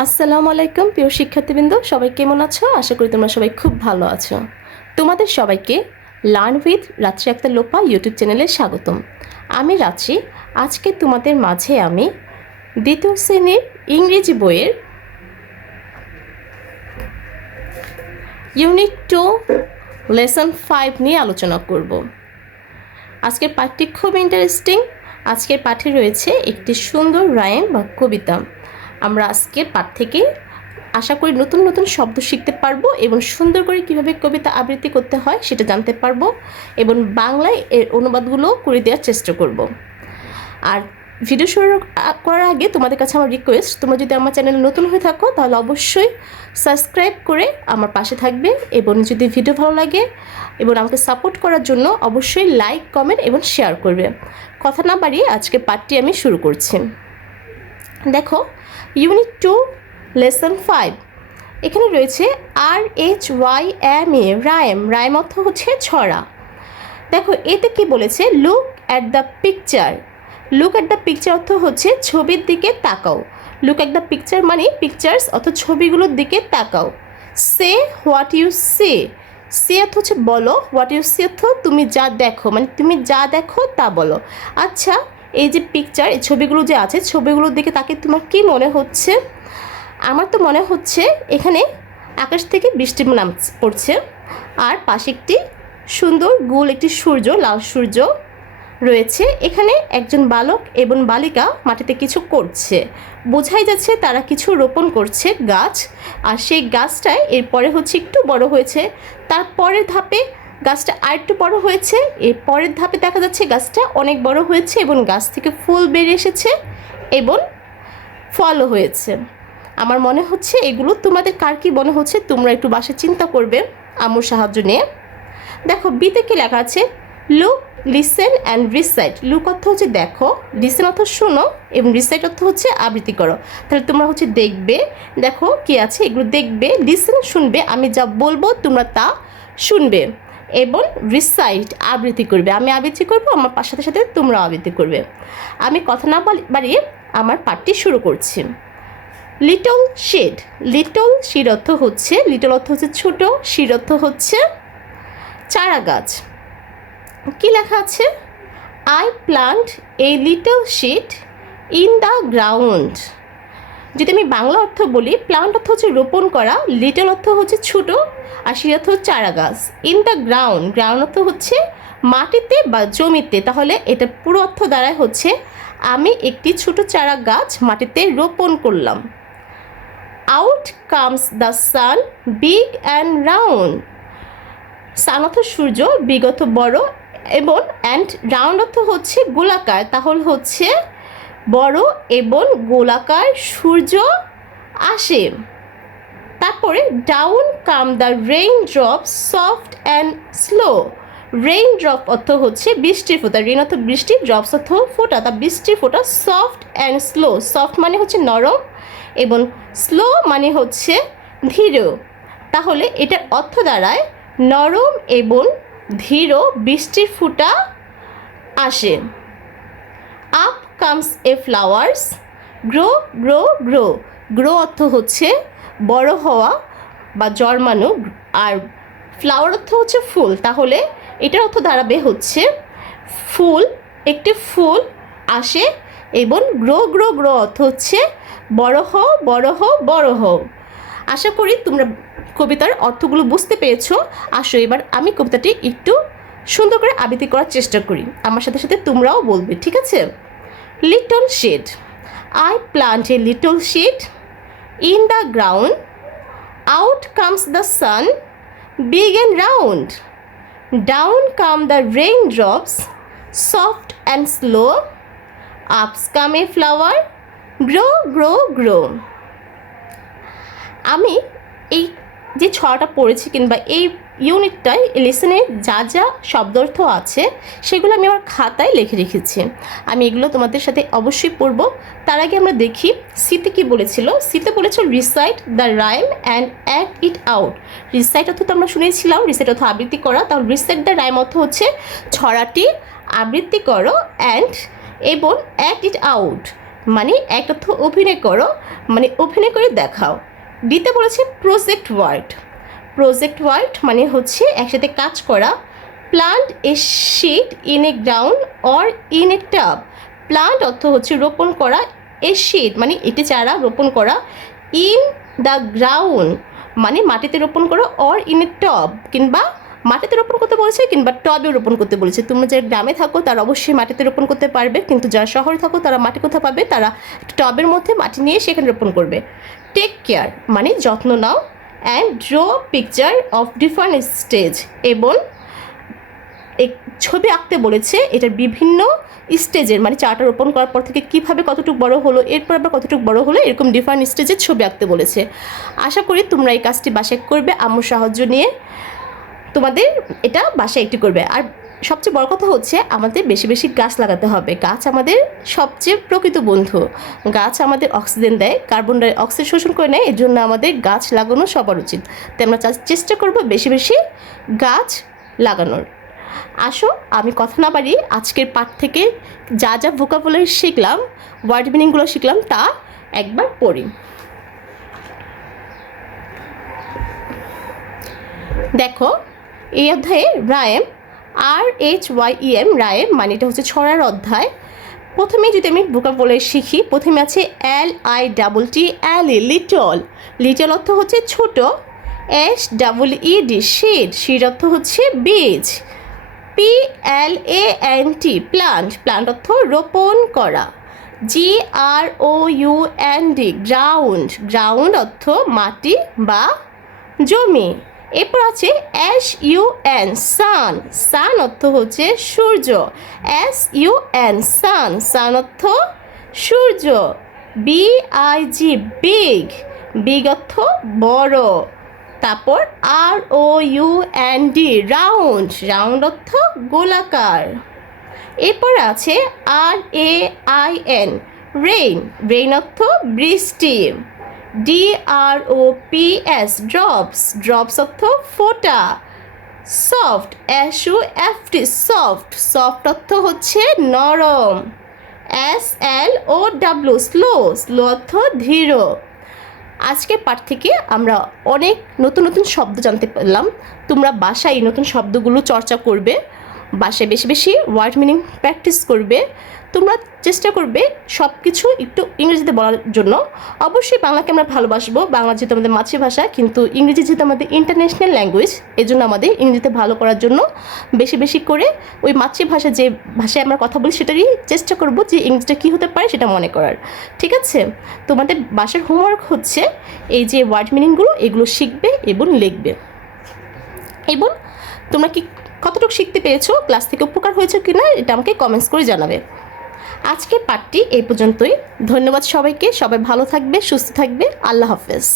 আসসালামু আলাইকুম, প্রিয় শিক্ষার্থীবৃন্দ। সবাই কেমন আছো? আশা করি তোমরা সবাই খুব ভালো আছো। তোমাদের সবাইকে লার্ন উইথ রাত্রি আক্তার লোপা ইউটিউব চ্যানেলে স্বাগতম। আমি রাত্রি, আজকে তোমাদের মাঝে আমি দ্বিতীয় শ্রেণির ইংরেজি বইয়ের ইউনিট টু লেসন ফাইভ নিয়ে আলোচনা করব। আজকের পাঠটি খুব ইন্টারেস্টিং আজকের পাঠে রয়েছে একটি সুন্দর রাইম বা কবিতা। আমরা আজকের পাঠ থেকে আশা করি নতুন নতুন শব্দ শিখতে পারব এবং সুন্দর করে কীভাবে কবিতা আবৃত্তি করতে হয় সেটা জানতে পারব এবং বাংলায় এর অনুবাদগুলো করে দেওয়ার চেষ্টা করব। আর ভিডিও শুরু করার আগে তোমাদের কাছে আমার রিকোয়েস্ট তোমরা যদি আমার চ্যানেল নতুন হয়ে থাকো, তাহলে অবশ্যই সাবস্ক্রাইব করে আমার পাশে থাকবে এবং যদি ভিডিও ভালো লাগে এবং আমাকে সাপোর্ট করার জন্য অবশ্যই লাইক কমেন্ট এবং শেয়ার করবে। কথা না বাড়িয়ে আজকে পাঠটি আমি শুরু করছি। দেখো ইউনিট টু লেসন ফাইভ এখানে রয়েছে R H Y M E rhyme rhyme অর্থ হচ্ছে ছড়া। দেখো, এতে কি বলেছে? Look at the picture look at the picture অর্থ হচ্ছে ছবির দিকে তাকাও। লুক অ্যাট দ্য পিকচার মানে পিকচার্স অর্থ ছবিগুলোর দিকে তাকাও। সে হোয়াট ইউ সে সে অর্থ হচ্ছে বলো। হোয়াট ইউ সে অর্থ তুমি যা দেখো মানে তুমি যা দেখো তা বলো। আচ্ছা এই যে পিকচার এই ছবিগুলো যে আছে, ছবিগুলোর দিকে তাকে তোমার কি মনে হচ্ছে? আমার তো মনে হচ্ছে এখানে আকাশ থেকে বৃষ্টি নাম পড়ছে। আর পাশে একটি সুন্দর গোল, একটি সূর্য, লাল সূর্য রয়েছে। এখানে একজন বালক এবং বালিকা মাটিতে কিছু করছে। বোঝাই যাচ্ছে তারা কিছু রোপণ করছে গাছ। আর সেই গাছটায় এরপরে হচ্ছে একটু বড় হয়েছে। তারপরের ধাপে গাছটা আরেকটু বড় হয়েছে। এর পরের ধাপে দেখা যাচ্ছে গাছটা অনেক বড় হয়েছে এবং গাছ থেকে ফুল বেরিয়ে এসেছে এবং ফলও হয়েছে। আমার মনে হচ্ছে এগুলো তোমাদের কার কী মনে হচ্ছে তোমরা একটু বাসে চিন্তা করবে, আম্মুর সাহায্য নিয়ে। দেখো, বিতে কি লেখা আছে? Look listen and recite look অর্থ হচ্ছে দেখো লিসেন অর্থ শোনো এবং রিসাইট অর্থ হচ্ছে আবৃত্তি করো। তাহলে তোমরা হচ্ছে দেখবে, দেখো কি আছে, এগুলো দেখবে লিসেন শুনবে, আমি যা বলব তোমরা তা শুনবে। এবং রিসাইট আবৃত্তি করবে। আমি আবৃত্তি করব, আমার সাথে সাথে তোমরা আবৃত্তি করবে। আমি কথা না বাড়ি- বাড়িয়ে আমার পাঠটি শুরু করছি। লিটল শেড লিটল শির অর্থ হচ্ছে লিটল অর্থ হচ্ছে ছোট শির অর্থ হচ্ছে চারা গাছ। কি লেখা আছে? I plant a little seed in the ground যদি আমি বাংলা অর্থ বলি প্লান্ট অর্থ হচ্ছে রোপণ করা লিটল অর্থ হচ্ছে ছোট, আর শির অর্থ চারা গাছ ইন দ্য গ্রাউন্ড গ্রাউন্ড অর্থ হচ্ছে মাটিতে বা জমিতে। তাহলে এটা পুরো অর্থ দ্বারাই হচ্ছে, আমি একটি ছোট চারা গাছ মাটিতে রোপণ করলাম। Out comes the sun big and round sun অর্থ সূর্য বিগত বড়, এবং অ্যান্ড রাউন্ড অর্থ হচ্ছে গোলাকার। তাহলে হচ্ছে বড় এবং গোলাকার সূর্য আসে। তারপরে down come the rain drop soft and slow rain drop অর্থ হচ্ছে বৃষ্টির ফোঁটা। রেইন অর্থ বৃষ্টি ড্রপস অর্থ ফোঁটা। তা বৃষ্টির ফোঁটা সফট অ্যান্ড স্লো সফট মানে হচ্ছে নরম এবং স্লো মানে হচ্ছে ধীর। তাহলে এটার অর্থ দাঁড়ায় নরম এবং ধীর বৃষ্টির ফুটা আসে। Up comes a flowers grow grow grow grow অর্থ হচ্ছে বড় হওয়া বা জন্মানো আর ফ্লাওয়ার অর্থ হচ্ছে ফুল। তাহলে এটার অর্থ দাঁড়াবে হচ্ছে ফুল, একটি ফুল আসে এবং গ্রো গ্রো গ্রো অর্থ হচ্ছে বড় হও বড় হও বড় হও। আশা করি তোমরা কবিতার অর্থগুলো বুঝতে পেরেছ। আসো এবার আমি কবিতাটি একটু সুন্দর করে আবৃত্তি করার চেষ্টা করি। আমার সাথে সাথে তোমরাও বলবে, ঠিক আছে? Seed. I plant a little seed in the ground out comes the sun big and round down come the rain drops soft and slow ups come a flower grow grow grow আমি এই যে ছড়াটা পড়েছি কিংবা এই ইউনিটটায় লেসনে যা যা শব্দার্থ আছে, সেগুলো আমি আমার খাতায় লিখে রেখেছি। আমি এগুলো তোমাদের সাথে অবশ্যই পড়ব। তার আগে আমরা দেখি সিতে কি বলেছিল। সিতে বলেছিল recite the rhyme and act it out recite অর্থ তো আমরা শুনেছিলাম রিসাইট অর্থ আবৃত্তি করা। তাহলে রিসাইট দ্য রাইম অর্থ হচ্ছে, ছড়াটি আবৃত্তি করো অ্যান্ড এবং অ্যাক্ট ইট আউট মানে এক অর্থ অভিনয় করো মানে অভিনয় করে দেখাও। ডিতে বলেছে প্রজেক্ট ওয়ার্ড প্রজেক্ট ওয়ার্ড মানে হচ্ছে একসাথে কাজ করা। Plant a seed in a ground or in a tub plant অর্থ হচ্ছে রোপণ করা। এ শিট মানে এটি চারা রোপণ করা। ইন দ্য গ্রাউন্ড মানে মাটিতে রোপণ করা অর ইন এ টব কিংবা মাটিতে রোপণ করতে বলেছে কিংবা টবে রোপণ করতে বলেছে। তোমরা যারা গ্রামে থাকো, তারা অবশ্যই মাটিতে রোপণ করতে পারবে। কিন্তু যারা শহরে থাকো, তারা মাটি কোথায় পাবে? তারা টবের মধ্যে মাটি নিয়ে সেখানে রোপণ করবে। টেক কেয়ার মানে যত্ন নাও and draw picture of different stage এবং ছবি আঁকতে বলেছে এটার বিভিন্ন স্টেজের মানে চারটা রোপণ করার পর থেকে কীভাবে কতটুকু বড় হলো, এরপর আবার কতটুকু বড় হলো, এরকম ডিফারেন্ট স্টেজের ছবি আঁকতে বলেছে। আশা করি তোমরা এই কাজটি বাসায় করবে আমার সাহায্য নিয়ে তোমাদের এটা বাসায় একটি করবে। আর সবচেয়ে বড় কথা হচ্ছে আমাদের বেশি বেশি গাছ লাগাতে হবে। গাছ আমাদের সবচেয়ে প্রকৃত বন্ধু। গাছ আমাদের অক্সিজেন দেয়, কার্বন ডাই অক্সাইড শোষণ করে নেয় এর জন্য আমাদের গাছ লাগানো সবার উচিত। তাই আমরা চেষ্টা করব বেশি বেশি গাছ লাগানোর। আসো, আমি কথা না বাড়ি আজকের পাঠ থেকে যা যা ভোকাবুলারি শিখলাম ওয়ার্ড মিনিংগুলো শিখলাম, তা একবার পড়ি। দেখো, এই অধ্যায়ে rhyme R H Y M rhyme মানে এটা হচ্ছে ছড়ার অধ্যায়। প্রথমে যদি আমি ভোকাবুলারি শিখি, প্রথমে আছে L I double T L E little little অর্থ হচ্ছে ছোট। S double E D seed seed অর্থ হচ্ছে বীজ। P L A N T plant plant অর্থ রোপণ করা। G R O U N D ground ground অর্থ মাটি বা জমি। এরপর আছে S U N sun sun অর্থ হচ্ছে সূর্য। S U N sun sun অর্থ সূর্য। B I G big big অর্থ বড়। তারপর R O U N D round round অর্থ গোলাকার। এরপর আছে R A I N rain rain অর্থ বৃষ্টি। D R O P S drops drops অর্থ ফোটা soft S U F T soft soft অর্থ হচ্ছে নরম S L O W slow slow অর্থ ধীর। আজকের পাঠ থেকে আমরা অনেক নতুন নতুন শব্দ জানতে পারলাম। তোমরা বাসায় নতুন শব্দগুলো চর্চা করবে। বাসায় বেশি বেশি ওয়ার্ড মিনিং প্র্যাকটিস করবে। তোমরা চেষ্টা করবে সব কিছু একটু ইংরেজিতে বলার জন্য। অবশ্যই বাংলাকে আমরা ভালোবাসবো। বাংলা যেহেতু আমাদের মাতৃভাষা, কিন্তু ইংরেজি যেহেতু আমাদের ইন্টারন্যাশনাল ল্যাঙ্গুয়েজ এই জন্য আমাদের ইংরেজিতে ভালো করার জন্য বেশি বেশি করে ওই মাতৃভাষা যে ভাষায় আমরা কথা বলি, সেটারই চেষ্টা করব যে ইংরেজিটা কী হতে পারে সেটা মনে করার। ঠিক আছে? তোমাদের বাসার হোমওয়ার্ক হচ্ছে এই যে ওয়ার্ড মিনিংগুলো এগুলো শিখবে এবং লিখবে। এবং তোমরা কি কতটুকু শিখতে পেরেছ? ক্লাস থেকে উপকার হয়েছে কি না এটা আমাকে কমেন্টস করে জানাবে। আজকে পাঠটি এই পর্যন্তই। ধন্যবাদ সবাইকে। সবাই ভালো থাকবে, সুস্থ থাকবে। আল্লাহ হাফেজ।